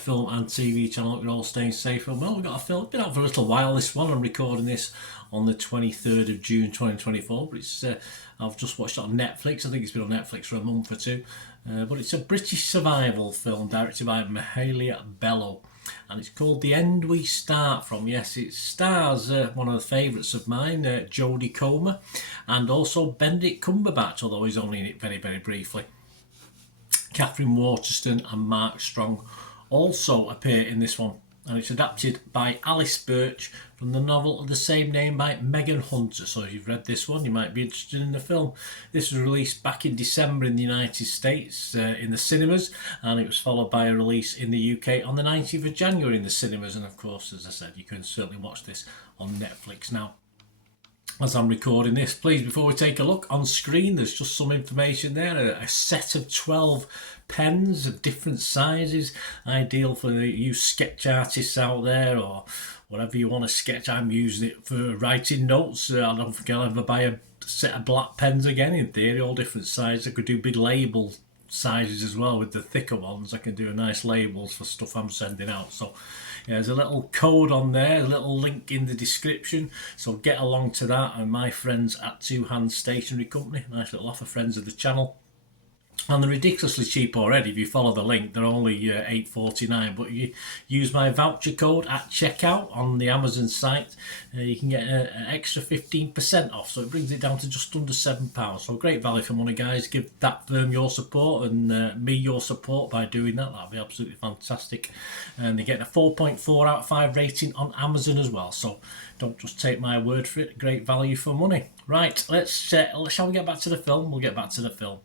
film and TV channel. Hope you're all staying safe. Well, we've got a film, been out for a little while this one. I'm recording this on the 23rd of June 2024, but it's I've just watched it on Netflix. I think it's been on Netflix for a month or two, but it's a British survival film directed by Mahalia Bello, and it's called The End We Start From. Yes, it stars one of the favourites of mine, Jodie Comer, and also Benedict Cumberbatch, although he's only in it very, very briefly. Catherine Waterston and Mark Strong also appear in this one, and it's adapted by Alice Birch from the novel of the same name by Megan Hunter. So if you've read this one, you might be interested in the film. This was released back in December in the United States in the cinemas, and it was followed by a release in the UK on the 19th of January in the cinemas. And of course, as I said, you can certainly watch this on Netflix now. As I'm recording this, please, before we take a look on screen, there's just some information there. A set of 12 pens of different sizes, ideal for you sketch artists out there, or whatever you want to sketch. I'm using it for writing notes. I don't think I'll ever buy a set of black pens again. In theory, all different sizes. I could do big label sizes as well with the thicker ones. I can do nice labels for stuff I'm sending out. So yeah, there's a little code on there, a little link in the description, so get along to that. And my friends at Two Hands Stationery Company, nice little offer, friends of the channel, and they're ridiculously cheap already. If you follow the link, they're only $8.49, but you use my voucher code at checkout on the Amazon site, you can get an extra 15% off, so it brings it down to just under £7. So great value for money, guys. Give that firm your support and me your support by doing that. That'd be absolutely fantastic. And they get a 4.4 out of 5 rating on Amazon as well, so don't just take my word for it. Great value for money. Right, shall we get back to the film? We'll get back to the film.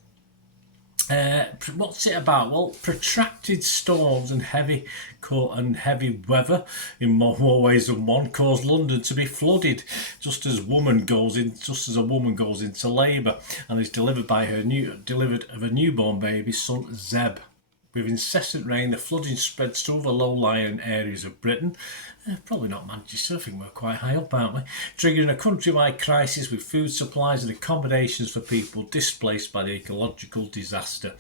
What's it about? Well, protracted storms and heavy weather in more ways than one cause London to be flooded just as a woman goes into labour and is delivered of a newborn baby son Zeb. With incessant rain, the flooding spreads to other low-lying areas of Britain. Probably not Manchester, I think we're quite high up, aren't we? Triggering a countrywide crisis with food supplies and accommodations for people displaced by the ecological disaster.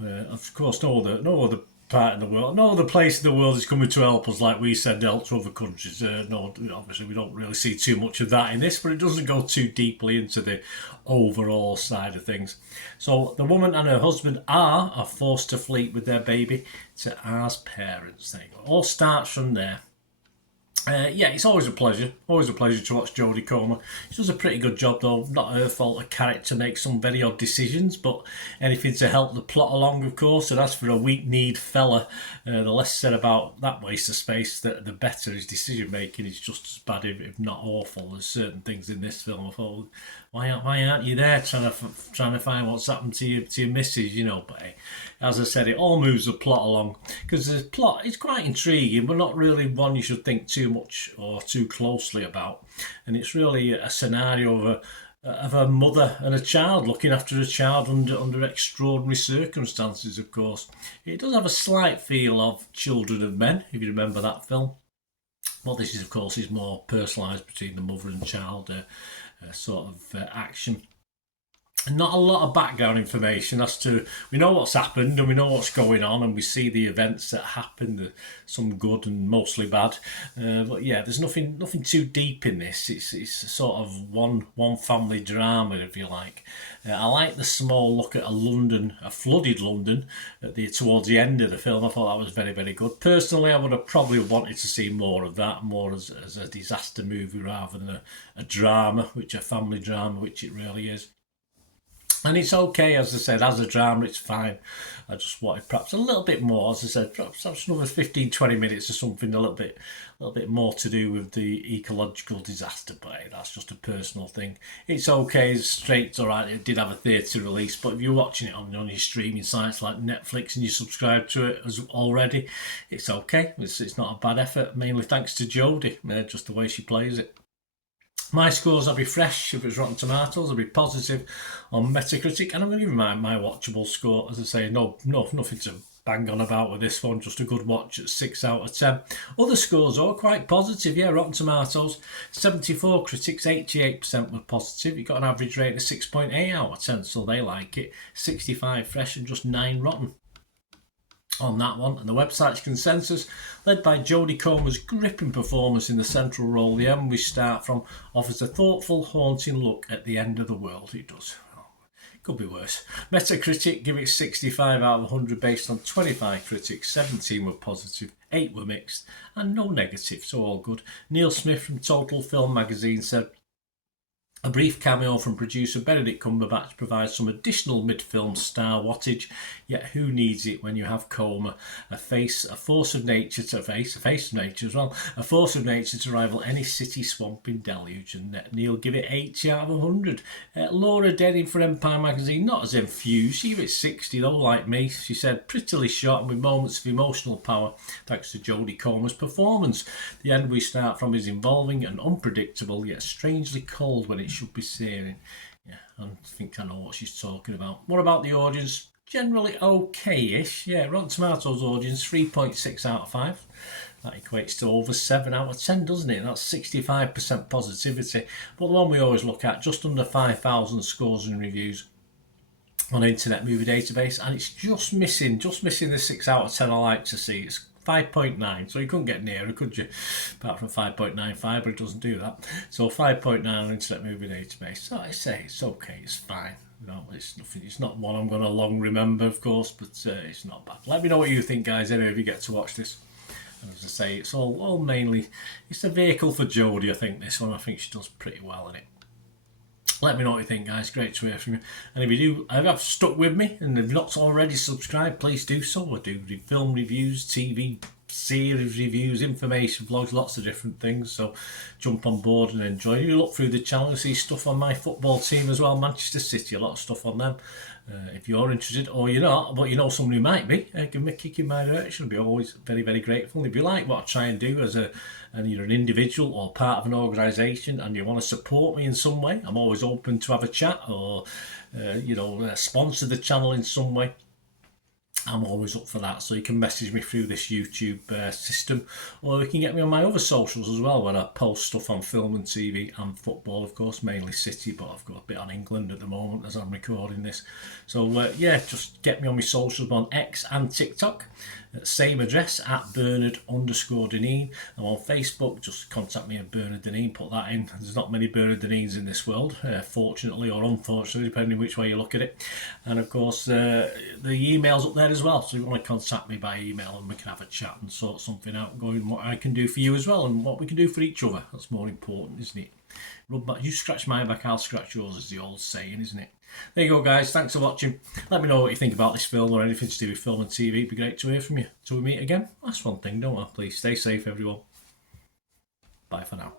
Of course, no other part in the world, no other place in the world is coming to help us like we send help to other countries. No, obviously we don't really see too much of that in this, but it doesn't go too deeply into the overall side of things. So the woman and her husband are forced to flee with their baby to R's parents. There you go. All starts from there. Yeah, it's always a pleasure to watch Jodie Comer. She does a pretty good job though. Not her fault, a character makes some very odd decisions, but anything to help the plot along, of course. And as for a weak-kneed fella, the less said about that waste of space, the better. His decision making is just as bad, if not awful. There's certain things in this film I thought, why aren't you there trying to find what's happened to your missus, you know? But hey, as I said, it all moves the plot along because the plot is quite intriguing, but not really one you should think too much or too closely about. And it's really a scenario of a mother and a child looking after a child under extraordinary circumstances. Of course, it does have a slight feel of Children of Men, if you remember that film. Well, this is, of course, is more personalised between the mother and child sort of action. Not a lot of background information as to, we know what's happened and we know what's going on and we see the events that happened, some good and mostly bad, but yeah, there's nothing too deep in this. It's sort of one family drama, if you like. I like the small look at a flooded London towards the end of the film. I thought that was very, very good. Personally, I would have probably wanted to see more of that, more as a disaster movie rather than a drama, a family drama, which it really is. And it's okay, as I said, as a drama, it's fine. I just wanted perhaps a little bit more, as I said, perhaps another 15-20 minutes or something, a little bit more to do with the ecological disaster. But hey, that's just a personal thing. It's okay, it's straight, it's all right. It did have a theatre release, but if you're watching it on your streaming sites like Netflix and you subscribe to it as already, it's okay. It's not a bad effort, mainly thanks to Jodie, just the way she plays it. My scores, I'll be fresh if it's Rotten Tomatoes, I'll be positive on Metacritic, and I'm going to give you my watchable score. As I say, no, nothing to bang on about with this one, just a good watch at 6 out of 10. Other scores are quite positive, yeah. Rotten Tomatoes, 74 critics, 88% were positive. You got an average rate of 6.8 out of 10, so they like it. 65 fresh and just 9 rotten. on that one, and the website's consensus, led by Jodie Comer's gripping performance in the central role. The end we start from offers a thoughtful, haunting look at the end of the world. It does. Could be worse. Metacritic give it 65 out of 100 based on 25 critics. 17 were positive, 8 were mixed, and no negative, so all good. Neil Smith from Total Film magazine said, a brief cameo from producer Benedict Cumberbatch provides some additional mid-film star wattage, yet who needs it when you have Comer, a force of nature to rival any city swamping deluge. And Neil give it 80 out of 100. Laura Denning for Empire magazine, not as enthused, she gave it 60 though, like me. She said, prettily shot and with moments of emotional power, thanks to Jodie Comer's performance. The end we start from is involving and unpredictable, yet strangely cold when it should be searing. Yeah, I think I know what she's talking about. What about the audience? Generally okay-ish. Yeah, Rotten Tomatoes audience 3.6 out of 5. That equates to over 7 out of 10, doesn't it? That's 65% positivity. But the one we always look at, just under 5,000 scores and reviews on Internet Movie Database, and it's just missing the 6 out of 10 I like to see. It's 5.9, so you couldn't get nearer, could you? Apart from 5.95, but it doesn't do that. So 5.9 on Internet Movie Database. So I say it's okay, it's fine. No, it's nothing. It's not one I'm going to long remember, of course, but it's not bad. Let me know what you think, guys. Anyway, if you get to watch this. And as I say, it's all mainly, it's a vehicle for Jodie. I think this one. I think she does pretty well in it. Let me know what you think, guys. Great to hear from you. And if you do, if you've stuck with me and if not already subscribed, please do so. I do film reviews, TV series reviews, information vlogs, lots of different things. So jump on board and enjoy. You look through the channel and see stuff on my football team as well, Manchester City, a lot of stuff on them. If you're interested or you're not, but you know somebody who might be, give me a kick in my direction. I'll be always very, very grateful. If you like what I try and do and you're an individual or part of an organisation and you want to support me in some way, I'm always open to have a chat or, sponsor the channel in some way. I'm always up for that, so you can message me through this YouTube system, or you can get me on my other socials as well, where I post stuff on film and TV and football, of course, mainly City, but I've got a bit on England at the moment as I'm recording this. So just get me on my socials on X and TikTok, same address at Bernard_Deneen. I'm on Facebook, just contact me at Bernard Deneen, put that in. There's not many Bernard Deneens in this world, fortunately or unfortunately, depending which way you look at it. And of course, the email's up there as well, so if you want to contact me by email and we can have a chat and sort something out, going what I can do for you as well and what we can do for each other. That's more important, isn't it? You scratch my back, I'll scratch yours, is the old saying, isn't it? There you go, guys. Thanks for watching. Let me know what you think about this film or anything to do with film and TV. It'd be great to hear from you. Till we meet again, last one thing, don't I? Please stay safe, everyone. Bye for now.